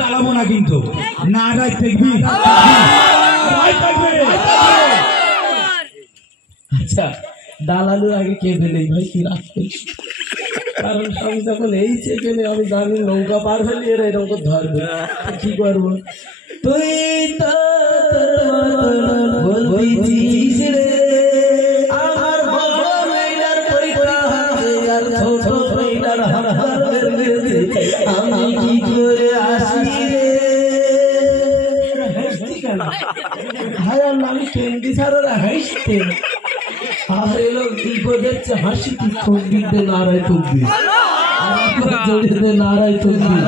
চালাবো না কিন্তু নারায় দেখবি। আচ্ছা দালালুর আগে কে ফেলে ভাই কি রাখ, কারণ আমি যখন এই সেখানে আমি জানি নৌকা পার হলে এরা এরকম ধরবে, কি করবো? তুই তো বলছিস রে আমার বড় মেয়েটার পরীক্ষা হচ্ছে আর ছোট মেয়েটার হাতের মেয়েছে, আমি কি করে আসি রে? হাসছি কেন? হায় আল্লাহ, আমি কেন্দ্রি ছাড়া হাসতে আর এলো বিপদের হাসি কি তকবির নারায় তকবির জড়িয়ে দে নারায় তকবির।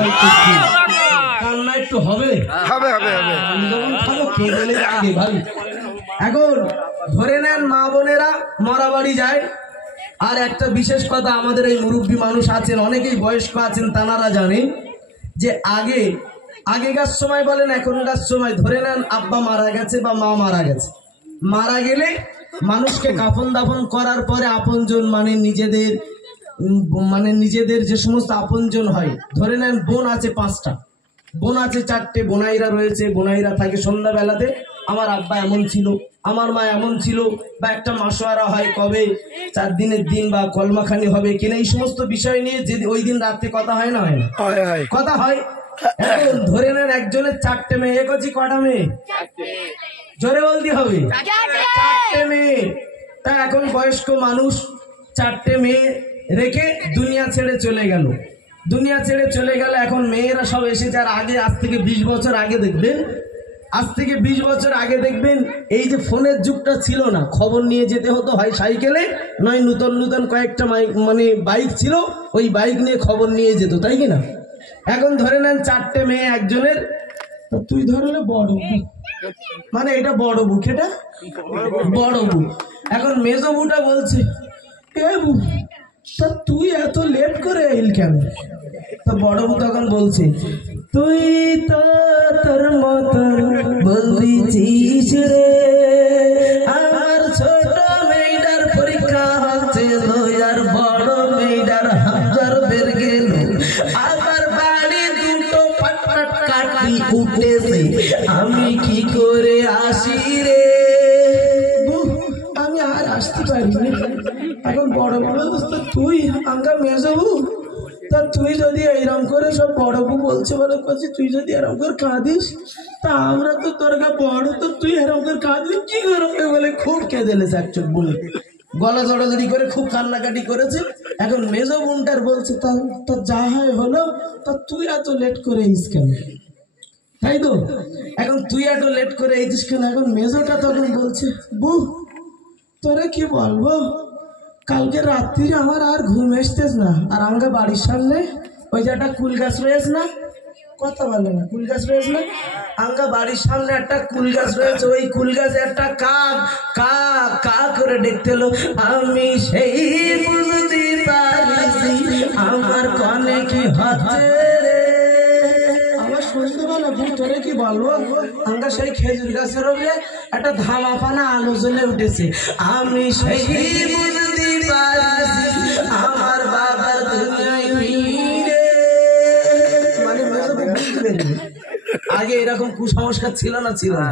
কান্না একটু হবে হবে হবে হবে, আমি যখন খাবো কে বলে আগে ভাই। এখন ধরে নেন মা বোনেরা মরা বাড়ি যায়। আর একটা বিশেষ কথা, আমাদের এই মুরব্বী মানুষ আছেন, অনেকেই বয়স্ক আছেন, তানারা জানেন যে আগেকার সময় বলেন এখনকার সময়, ধরে নেন আব্বা মারা গেছে বা মা মারা গেছে, মারা গেলে মানুষকে কাফন দাফন করার পরে আপনজন মানে নিজেদের যে সমস্ত আপনজন হয়, ধরে নেন বোন আছে 5টা, বোন আছে 4টে, বোনাইরা রয়েছে, বোনাইরা থাকে সন্ধ্যাবেলাতে আমার আব্বা এমন ছিল, আমার মা এমন ছিল, বা একটা মাসোয়ারা হয় কবে 4 দিনের দিন বা কলমাখানি হবে কিনা, এই সমস্ত বিষয় নিয়ে যে ওই দিন রাত্রে কথা হয় না, হয় না কথা হয়। এখন ধরে নেন একজনের 4টে মেয়ে, একছি কটা মেয়ে? জোরে বলতে হবে, 4টে মেয়ে। তা এখন বয়স্ক মানুষ 4টে মেয়ে রেখে দুনিয়া ছেড়ে চলে গেল, দুনিয়া ছেড়ে চলে গেল। এখন মেয়েরা সব এসেছে। আর আগে আজ থেকে 20 বছর আগে দেখবেন, আজ থেকে 20 বছর আগে দেখবেন এই যে ফোনের যুগটা ছিল না, খবর নিয়ে যেতে হতো হয় সাইকেলে, নয় নূতন নূতন কয়েকটা মানে বাইক ছিল, ওই বাইক নিয়ে খবর নিয়ে যেত, তাই কিনা? এখন ধরে নেন 4টে মেয়ে একজনের, তুই ধরে বড় মানে এটা বড় বুক, এটা বড় বুক। এখন মেজো বুটা বলছে এ বু তা তুই এত লেট করে এল কেন? তা বড় বউ তখন বলছে তুই তো তোর মতন বলছিস রে আমার ছোট মেয়েটার পরীক্ষা হচ্ছে আর বড় মেয়েটার হাজার বের গেল, আমার বাড়ি দুটো পাট কাটি উঠেছে, আমি কি করে আসি রে? আমি আর আসতে পারিনি। এখন বড় বউ বলতো তুই আঙ্গা মেজবু, তা তুই যদি এইরকম করে, সব বড় বউ বলছে বলে করছি, তুই যদি এরকম করে কাঁদিস তা আমরা তো তোর গা বড়, তো তুই এরকম করে কাঁদিস কি করবে বলে খুব কেঁদেলেছে এক চোখ বলে, গলা জড়াজড়ি করে খুব কান্নাকাটি করেছে। এখন মেজো বোনটার বলছে তা যা হয় হলো, তা তুই এত লেট করে আইস কেন? তাই তো, এখন তুই এত লেট করে আইছিস কেন? এখন মেজোটা তখন বলছে বউ তোরে কি বলবো, কালকে রাত্রি আমার আর ঘুম আসতেছ না, আর আমাকে বাড়ির সামনে ওই যে একটা কুল গাছ রয়েছে না, কথা বলে না, কুল গাছ রয়েছে না, আমাকে বাড়ির সামনে একটা কুল গাছ রয়েছে, ওই কুল গাছে একটা কাক কা কা করে দেখতে এলো, আমি সেই বুঝতে পারছি আমার কনে কি হচ্ছে রে। আমার শুনতে বলো তোরে কি বলবো, আমরা সেই খেজুর গাছের উপরে একটা ধামাপানা আলো জ্বলে উঠেছে, আমি সেই বুঝতে পারছি আমার বাবার দুনিয়ায় রে। মানে আগে এরকম কুসংস্কার ছিল না, ছিল না।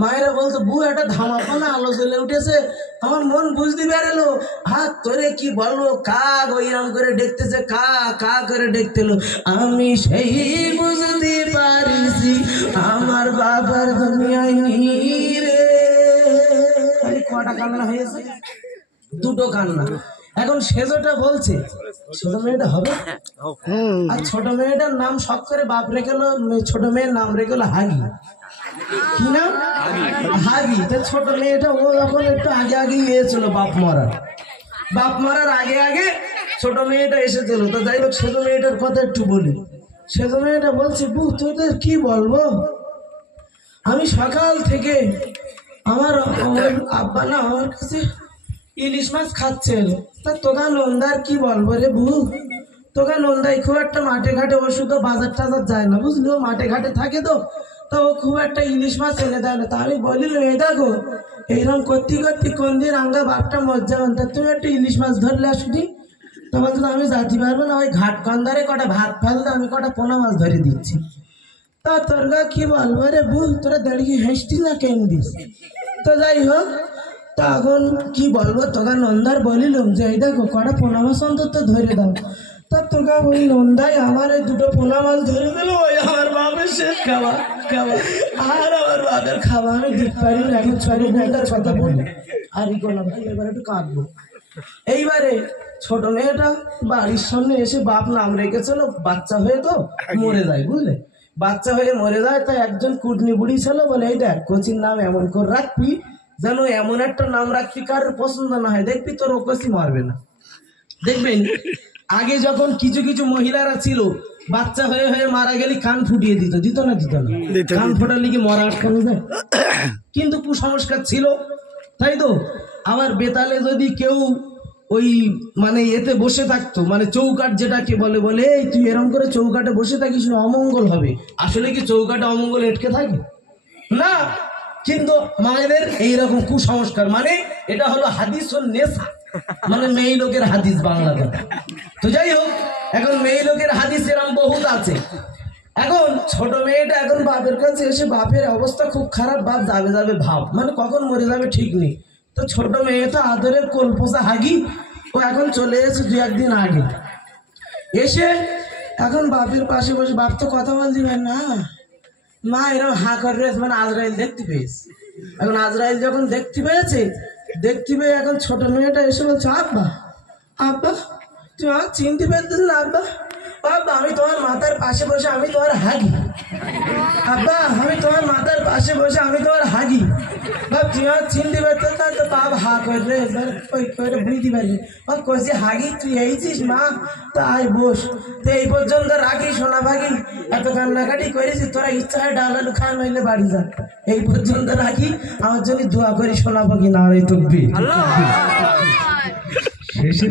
মায়েরা বলতো বউ একটা ধামাপানা আলো জ্বলে উঠেছে, আমার মন বুঝতে পেরেলো, হাত তোরে কি বলবো, কাক ওইরকম করে দেখতেছে, কা কা করে দেখতেলো, আমি সেই বুঝতে পারিছি আমার বাবার দুনিয়ায় রে। কটা কান্না হয়েছে? 2টো কান্না। এখন সেজোটা বলছে ছোট মেয়েটা হবে, আর ছোট মেয়েটার নাম শখ করে বাপ রেখে গেল, ছোট মেয়ের নাম রেখে গেল হাগি। কি নাম? হাগি। তো ছোট মেয়েটা ও এখন একটু আগে আগে গিয়েছিল বাপ মারার আগে আগে ছোট মেয়েটা এসেছিল। তো যাই হোক ছোট মেয়েটার কথা একটু বলি। ছোট মেয়েটা বলছে বউ তোদের কি বলবো, আমি সকাল থেকে আমার আব্বা না আমার কাছে ইলিশ মাছ খাচ্ছে, তা তোকা নন্দার কি বলবো রে বউ, তোকা নন্দাই খুব একটা মাঠে ঘাটে, ও শুধু বাজার টাজার যায় না বুঝলি, ও মাঠে ঘাটে থাকে, তো ও খুব একটা ইলিশ মাছ এনে দেয় না। তা আমি বলি এই দেখো এইরকম করতে করতে কোন দিন আঙ্গা বাপটা মজ্জা তা তুমি একটু ইলিশ মাছ ধরলে আসুনি। তো বলতো আমি যাতে পারবো না, ওই ঘাট কন্দারে কটা ভাত ফেলতে আমি কটা পোনা মাছ ধরে দিচ্ছি। তা তোর গা কি বলবো রে বউ, তোরা দাঁড়িয়ে হাসতি না কেন দিস? তো যাই হোক, তখন কি বলবো, তোকে নন্দার বলিলাম যে এই দেখো কটা পোনা মাছ অন্তত ধরে দাও। তা তোকে ওই নন্দাই আমার এই দুটো পোনা মাছ ধরে দিল। ওই আমার বাপের শেষ খাওয়া খাওয়া, আর আমার বাপের খাওয়া আমি দিতে পারি না। এখন ছড়ি ঘন্টার কথা বলি আর ই করলাম, এবার একটু কাঁদবো। এইবারে ছোট মেয়েটা বাড়ির সামনে এসে বাপ নাম রেখেছিল, বাচ্চা হয়ে তো মরে যায়, বুঝলে, বাচ্চা হয়ে মরে যায়। তাই একজন কুটনি বুড়ি ছিল, বলে এই দেখ কচির নাম এমন করে রাখবি যেন এমন একটা নাম রাখবি কারোর পছন্দ না হয়, দেখবি তোর ও কচি মারবে না। দেখবেন আগে যখন কিছু কিছু মহিলারা ছিল বাচ্চা হয়ে হয়ে মারা গেলে কান ফুটিয়ে দিত, দিত না? দিত না? কান ফোটার লিগে মরা আটকানো যায়, কিন্তু কুসংস্কার ছিল, তাই তো। আবার বেতালে যদি কেউ ওই মানে এতে বসে থাকতো, মানে চৌকাট যেটাকে বলে, বলে এই তুই এরকম করে চৌকাটে বসে থাকিস না, অমঙ্গল হবে। আসলে কি চৌকাটে অমঙ্গল এটকে থাকে না, কিন্তু মায়েদের এইরকম কুসংস্কার, মানে এটা হলো হাদিস ও নেশা, মানে মেয়ে লোকের হাদিস বাংলা কথা। তো যাই হোক, এখন মেয়ে লোকের হাদিস এরকম বহুত আছে। এখন ছোট মেয়েটা এখন বাপের কাছে এসে, বাপের অবস্থা খুব খারাপ, বাপ যাবে যাবে ভাব, মানে কখন মরে যাবে ঠিক নেই। তো ছোট মেয়েটা আদরের কোলপোষা হাগি, ও এখন চলে এসে দু একদিন আগে এসে এখন বাপের পাশে বসে, বাপ তো কথা বল দিবেন না, মা এরকম হা করে রয়েছে, মানে আজরাইল দেখতে পেয়েছে। এখন আজরাইল যখন দেখতে পেয়েছে, দেখতে পেয়ে এখন ছোট মেয়েটা এসে বলছে, আব্বা আব্বা তুই আমার চিনতে পেরেছিস না আব্বা? আব্বা আমি তোমার মাথার পাশে বসে আমি তোমার হাগি, আব্বা আমি তোমার মাথার পাশে বসে আমি তোমার হাগি। বাপ তুই আমার চিনতে পারছিস না? তো বাপ হা করে করে বুঝতে পারবি, বাপ কইছি হাগি তুই এইছিস মা, তো আয় বস। তো এই পর্যন্ত রাখি সোনা ভাগি, এত কান্নাকাটি করেছি, তোরা ইচ্ছা হয় ডাল আলু খায় নইলে বাড়ি যা, এই পর্যন্ত রাখি, আমার জন্য দোয়া করি সোনা ভাগি, না রে তকবীর। শেষে